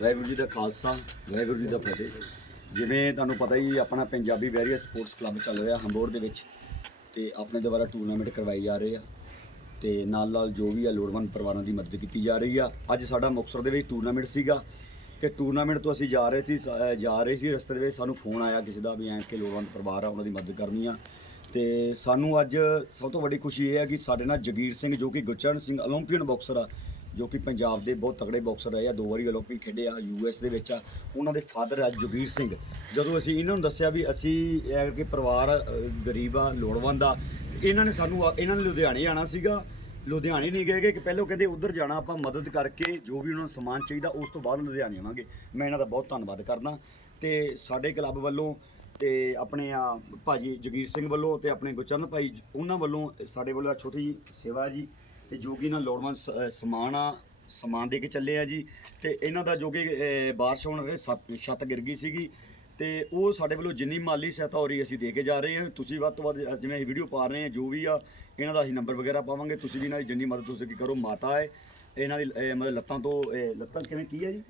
ਵਾਹਿਗੁਰੂ ਜੀ ਦਾ ਖਾਲਸਾ, ਵਾਹਿਗੁਰੂ ਜੀ ਦਾ ਫਤਿਹ। ਜਿਵੇਂ ਤੁਹਾਨੂੰ ਪਤਾ ਹੀ ਆਪਣਾ ਪੰਜਾਬੀ ਵੈਰੀਅਰ ਸਪੋਰਟਸ ਕਲੱਬ ਚੱਲ ਰਿਹਾ ਹੰਬੋਰ ਦੇ ਵਿੱਚ ਤੇ ਆਪਣੇ ਦੁਆਰਾ ਟੂਰਨਾਮੈਂਟ ਕਰਵਾਈ ਜਾ ਰਹੇ ਆ ਤੇ ਨਾਲ ਨਾਲ ਜੋ ਵੀ ਆ ਲੋੜਵੰਦ ਪਰਿਵਾਰਾਂ ਦੀ ਮਦਦ ਕੀਤੀ ਜਾ ਰਹੀ ਆ। ਅੱਜ ਸਾਡਾ ਮੁਕਸਰ ਦੇ ਵਿੱਚ ਟੂਰਨਾਮੈਂਟ ਸੀਗਾ ਤੇ ਟੂਰਨਾਮੈਂਟ ਤੋਂ ਅਸੀਂ ਜਾ ਰਹੇ ਸੀ ਜਾ ਰਹੇ ਸੀ ਰਸਤੇ ਦੇ ਵਿੱਚ। ਸਾਨੂੰ ਫੋਨ ਆਇਆ ਕਿਸੇ ਦਾ ਵੀ ਐਂ ਕਿ ਲੋੜਵੰਦ ਪਰਿਵਾਰ ਆ, ਉਹਨਾਂ ਦੀ ਮਦਦ ਕਰਨੀ ਆ। ਤੇ ਸਾਨੂੰ ਅੱਜ ਸਭ ਤੋਂ ਵੱਡੀ ਖੁਸ਼ੀ ਇਹ ਹੈ ਕਿ ਸਾਡੇ ਨਾਲ ਜਗੀਰ ਸਿੰਘ ਜੋ ਕਿ ਗੁਰਚਰਨ ਸਿੰਘ 올림픽ਨ ਬਾਕਸਰ ਆ ਜੋ ਕਿ ਪੰਜਾਬ ਦੇ ਬਹੁਤ ਤਕੜੇ ਬਾਕਸਰ ਰਹੇ ਆ ਦੋ ਵਾਰੀ 올림픽 ਖੇਡੇ ਆ ਯੂਐਸ ਦੇ ਵਿੱਚ ਆ ਉਹਨਾਂ ਦੇ ਫਾਦਰ ਆ ਜਗੀਰ ਸਿੰਘ ਜਦੋਂ ਅਸੀਂ ਇਹਨਾਂ ਨੂੰ ਦੱਸਿਆ ਵੀ ਅਸੀਂ ਇਹ ਕਿ ਪਰਿਵਾਰ ਅ, ਗਰੀਬ ਆ ਲੋੜਵੰਦ ਆ ਤੇ ਇਹਨਾਂ ਨੇ ਸਾਨੂੰ ਆ- ਇਹਨਾਂ ਨੇ ਲੁਧਿਆਣੇ ਆਣਾ ਸੀਗਾ ਲੁਧਿਆਣੇ ਨਹੀਂ ਗਏ ਕਿ ਪਹਿਲਾਂ ਕਹਿੰਦੇ ਉੱਧਰ ਜਾਣਾ ਆਪਾਂ ਮਦਦ ਕਰਕੇ ਜੋ ਵੀ ਉਹਨਾਂ ਨੂੰ ਸਮਾਨ ਚਾਹੀਦਾ ਉਸ ਤੋਂ ਬਾਅਦ ਲੁਧਿਆਣੇ ਆਵਾਂਗੇ ਮੈਂ ਇਹਨਾਂ ਦਾ ਬਹੁਤ ਧੰਨਵਾਦ ਕਰਦਾ ਤੇ ਸਾਡੇ ਕਲੱਬ ਵੱਲੋਂ ਤੇ ਆਪਣੇ ਆ ਭਾਜੀ ਜਗੀਰ ਸਿੰਘ ਵੱਲੋਂ ਤੇ ਆਪਣੇ ਗੁਰਚਰਨ ਭਾਈ ਉਹਨਾਂ ਵੱਲੋਂ ਸਾਡੇ ਵੱਲੋਂ ਆਹ ਛੋਟੀ ਜੀ ਸੇਵਾ ਜੀ ਤੇ ਜੋ ਕਿ ਇਹਨਾਂ ਲੋੜਵੰਦ ਸ- ਅਹ ਸਮਾਨ ਆ ਸਮਾਨ ਦੇ ਕੇ ਚੱਲੇ ਆ ਜੀ। ਤੇ ਇਹਨਾਂ ਦਾ ਜੋ ਕਿ ਅਹ, ਬਾਰਿਸ਼ ਹੋਣ ਕਰਕੇ ਛੱਤ ਛੱਤ ਗਿਰ ਗਈ ਸੀਗੀ। ਤੇ ਉਹ ਸਾਡੇ ਵੱਲੋਂ ਜਿੰਨੀ ਮਾਲੀ ਸਹਾਇਤਾ ਹੋ ਰਹੀ ਅਸੀਂ ਦੇ ਕੇ ਜਾ ਰਹੇ ਹਾਂ। ਤੁਸੀਂ ਵੱਧ ਤੋਂ ਵੱਧ ਅਸ- ਜਿਵੇਂ ਅਸੀਂ ਵੀਡੀਓ ਪਾ ਰਹੇ ਹਾਂ ਜੋ ਵੀ ਆ ਇਹਨਾਂ ਦਾ ਅਸੀਂ ਨੰਬਰ ਵਗੈਰਾ ਪਾਵਾਂਗੇ। ਤੁਸੀਂ ਵੀ ਇਹਨਾਂ ਦੀ ਜਿੰਨੀ ਮਦਦ ਹੋ ਸਕੇ ਕਰੋ ਮਾਤਾ ਹੈ ਇਹਨਾਂ ਦੀ ਇਹ ਮਤਲਬ ਲੱਤਾਂ ਤੋਂ ਇਹ ਲੱਤਾਂ ਕਿਵੇਂ ਕੀ ਹੈ ਜੀ?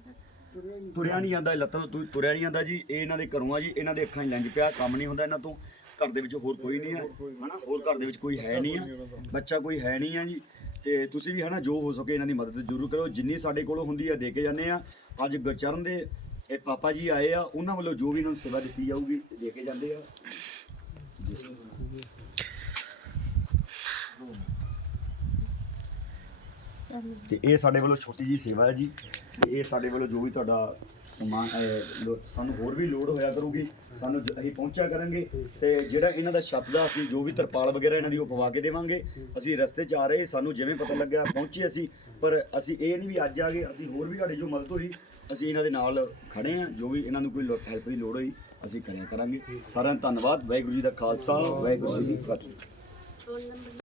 ਤੁਰਿਆ ਨਹੀਂ ਜਾਂਦਾ ਲੱਤਾਂ ਤੋਂ ਤੁ- ਤੁਰਿਆ ਨਹੀਂ ਜਾਂਦਾ ਜੀ। ਇਹ ਇਹਨਾਂ ਦੇ ਘਰੋਂ ਆ ਜੀ ਇਹਨਾਂ ਦੇ ਅੱਖਾਂ 'ਚ ਲੈਂਜ ਪਿਆ ਕੰਮ ਨਹੀਂ ਹੁੰਦਾ ਇਹਨਾਂ ਤੋਂ। ਘਰ ਦੇ ਵਿੱਚ ਹੋਰ ਕੋਈ ਨਹੀਂ ਹੈ। ਹਨਾ ਹੋਰ ਘਰ ਦੇ ਵਿੱਚ ਕੋਈ ਹੈ ਨਹੀਂ ਆ। ਬੱਚਾ ਕੋਈ ਹੈ ਨਹੀਂ ਆ ਜੀ। ਤੇ ਤੁਸੀਂ ਵੀ ਹਨਾ ਜੋ ਹੋ ਸਕੇ ਇਹਨਾਂ ਦੀ ਮਦਦ ਜ਼ਰੂਰ ਕਰੋ ਜਿੰਨੀ ਸਾਡੇ ਕੋਲੋਂ ਹੁੰਦੀ ਆ, ਦੇ ਕੇ ਜਾਂਦੇ ਆ। ਅੱਜ ਗੁਰਚਰਨ ਦੇ, ਇਹ ਪਾਪਾ ਜੀ ਆਏ ਆ, ਉਹਨਾਂ ਵੱਲੋਂ ਜੋ ਵੀ ਇਹਨਾਂ ਨੂੰ ਸੇਵਾ ਦਿੱਤੀ ਜਾਊਗੀ, ਦੇ ਕੇ ਜਾਂਦੇ ਆ। ਤੇ ਇਹ ਸਾਡੇ ਵੱਲੋਂ ਛੋਟੀ ਜੀ ਸੇਵਾ ਹੈ ਜੀ। ਤੇ ਇਹ ਸਾਡੇ ਵੱਲੋਂ ਜੋ ਵੀ ਤੁਹਾਡਾ ਸਮਾਨ ਅਹ, ਲੋ- ਸਾਨੂੰ ਹੋਰ ਵੀ ਲੋੜ ਹੋਇਆ ਕਰੂਗੀ ਸਾਨੂੰ ਜ- ਅਸੀਂ ਪਹੁੰਚਿਆ ਕਰਾਂਗੇ ਤੇ ਜਿਹੜਾ ਇਹਨਾਂ ਦਾ ਛੱਤ ਦਾ ਅਸੀਂ ਜੋ ਵੀ ਤਰਪਾਲ ਵਗੈਰਾ ਇਹਨਾਂ ਦੀ ਉਹ ਪਵਾ ਕੇ ਦੇਵਾਂਗੇ। ਅਸੀਂ ਰਸਤੇ 'ਚ ਆ ਰਹੇ ਸਾਨੂੰ ਜਿਵੇਂ ਪਤਾ ਲੱਗਿਆ ਪਹੁੰਚੇ ਅਸੀਂ ਪਰ ਅਸੀਂ ਇਹ ਨਹੀਂ ਵੀ ਅੱਜ ਆ ਗਏ ਅਸੀਂ ਹੋਰ ਵੀ ਤੁਹਾਡੀ ਜੋ ਮਦਦ ਹੋਈ ਅਸੀਂ ਇਹਨਾਂ ਦੇ ਨਾਲ ਖੜੇ ਹਾਂ ਜੋ ਵੀ ਇਹਨਾਂ ਨੂੰ ਕੋਈ ਹੈਲਪ ਦੀ ਲੋੜ ਹੋਈ ਅਸੀਂ ਕਰਿਆ ਕਰਾਂਗੇ। ਸਾਰਿਆਂ ਦਾ ਧੰਨਵਾਦ ਵਾਹਿਗੁਰੂ ਜੀ ਦਾ ਖਾਲਸਾ ਵਾਹਿਗੁਰੂ ਜੀ ਕੀ ਫਤਿਹ।